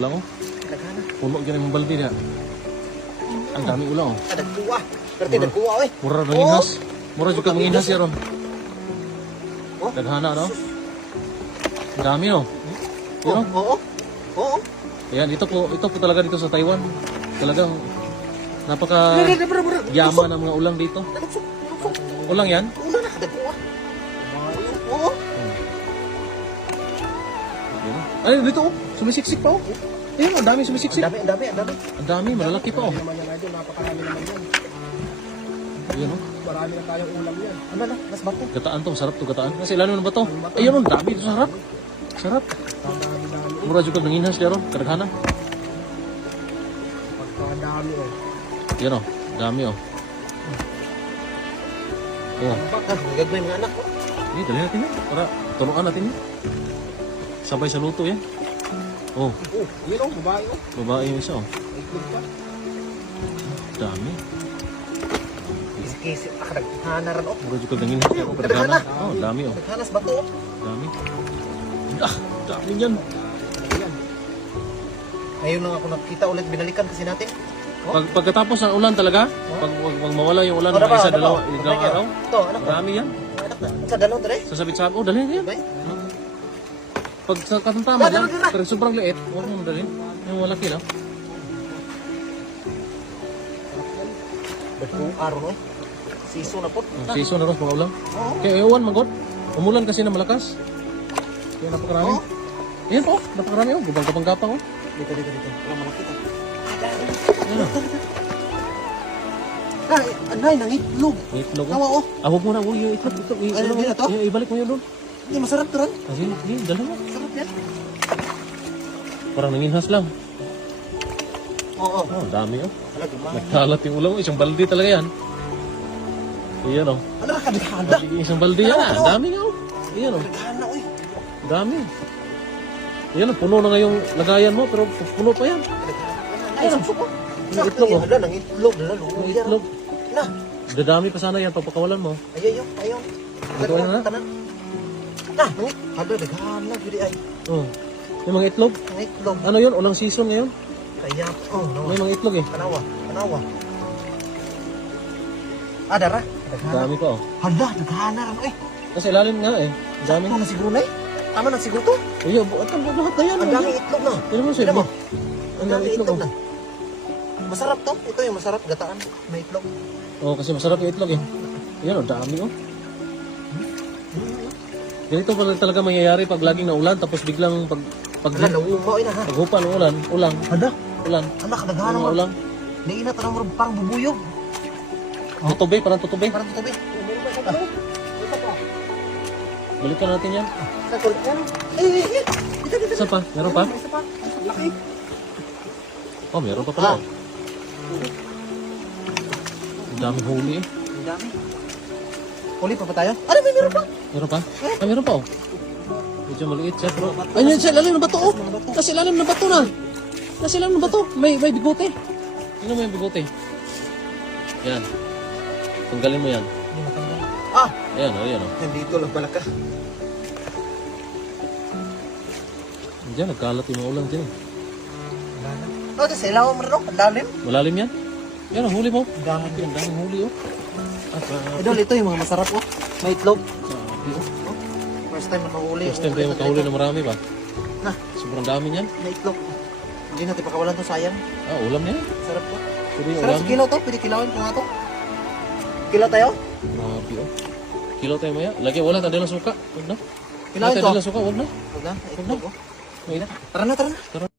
ulang oh. Daghana. Puno gyud ang balde niya. Ang dami ulang oh. Dagkuha. Perti dagkuha oy. Mura manginhas. Mura jud ka manginhas ya ron. Oh. Daghana no. Ang dami oh. Yun, Oo. Oo. Ayan, ito po talaga dito sa Taiwan. Talagang napaka yaman ng mga ulang dito. Ulang yan? Ulang na dagkuha. Oo. Ay, dito oh. Sumisiksik pa oh. Ayun, ang dami sumisiksik. Ang dami. Ang dami, malalaki pa oh. Naman yan idol, napakarami naman yan. Ayun oh. Marami na tayong ulam yan. Ano na, mas bato. Gataan to, sarap to gataan. Kasi lalo na ba to? Ayun oh, dami ito sarap. Sarap. Mura juga nanginhas dero, kadaghanan. Pagkadami oh. Yan oh, dami oh. Oh, Nagagmay mga anak ko. ini dali natin yan. Para turuan natin yan. Sabay sa luto yan. Oh, Yun oh, babae oh. babae yung isa oh. Itlog pa. Dami. Kisi-kisi. Daghana rin oh. Mura juga nanginhas dero, kadaghanan. Oh, dami oh. Daghanas bato oh. Dami. Ah, dami yan. Ayan. Ngayon lang ako nakita ulit, binalikan kasi natin. Oh. Pagkatapos ng ulan talaga, pag mawala yung ulan ng Ano ba, isa, ano dalawang ba? araw, Ito, anak ko. marami yan. Anak na. Sa dalawang dali. Sasabit sa oh, dali yan. Bay? Pag sa katantama Dali, lang, dali na. pero sobrang liit, huwag mong dalhin. Yung malaki lang. Kung araw no. Season na po. Season na rin mga ulang. Oo. Kaya ewan magod. Umulan kasi na malakas. Kaya napakarami. Oo. Ayan po, napakarami oh. Gubang-gapang oh. Dito. Wala mo nakita. Ayan oh. Ay, anay, nangitlog. May itlog Tawa oh. oh. Huwag mo na, huwag yung itlog. Ano, yun na to? Ibalik mo yun doon. Hindi, masarap to rin. Kasi yun, dala mo. Sarap yan. Parang nanginhas lang. Oo. Oh, dami oh. Ala, gumay. Nagkalat yung ulam. Isang balde talaga yan. Ayan oh. Ala, kadaganda. Isang balde yan ah. Dami nga oh. Ayan oh. Kadaganda, uy. Dami. Ayan oh. Puno na nga yung lagayan mo. Pero puno pa yan. Ay, sapsok ko. May itlog, oh. Ala, nangitlog. Lalo. May itlog. Na. Dadami pa sana yan pagpakawalan mo. Ayaw. Ito na na. Tanan. Na, nangit. Ala, daghana. Gudi ay. Oh. May mga itlog. Nangitlog. Ano yun? Unang season ngayon. Kaya, oh, no. May mga itlog eh. Kanawa. Dara. Dami pa oh. Hala, daghana rin. Uy, Kasi lalim nga eh. Dami. ano na siguro na eh? Tama na siguro to. Uy, buat ang lahat na yan. Ang daming itlog na. Tignan mo Tignan sila mo. mo. Ang daming itlog na. Masarap to. Ito yung masarap gataan. May itlog. Oh, kasi masarap yung itlog eh. Yan oh, dami oh. Ganito pala talaga mangyayari pag laging naulan tapos biglang pag Hala, nauumaw na ha. paghupa ng ulan, ulang, Hala, ulan. anak, daghana Mga mo. ulang. Nainat na mo parang bubuyog. Tutubig, parang tutubig. Parang tutubi. Balikan natin yan. Sa kulit yan. Eh. Dito. Isa pa? Meron pa? Isa pa. Laki. Oh, meron pa pala. Ah. Ang daming huli eh. Ang dami. Huli pa tayo? Ano, may meron pa? Meron pa? Ah, meron pa oh. Medyo maliit siya pero... Ayun, sa ilalim ng bato oh. Nasa ilalim ng bato na. Nasa ilalim ng bato. May bigote. Tingnan mo yung bigote. Yan. Tanggalin mo yan. Hindi matanggal. Ah! Ayan oh, ayan oh. Nandito lang pala ka. Diyan, nagkalat yung mga ulang dyan eh. Oh, ito sa ilaw mo rin. Ang lalim. Malalim yan. Yan ang huli mo. Ang dami. Ang daming huli oh. Idol, ito yung mga masarap oh. May itlog. Sabi oh. First time nakahuli. First time tayo makahuli ng marami ba? Na, Sobrang dami niyan. may itlog. Hindi natin pakawalan to, sayang. Ah, ulam niya. Sarap to. Pwede yung Sarap ulam. sa kilaw to. Pwede kilawin ko nga to. Kilaw tayo? Grabe oh. Kilo tayo maya. Lagi wala tayo ng suka. Huwag na. Kilawin Wala ko. tayo ng suka. Huwag na. Huwag na. Itlog oh. Wait. Tara na.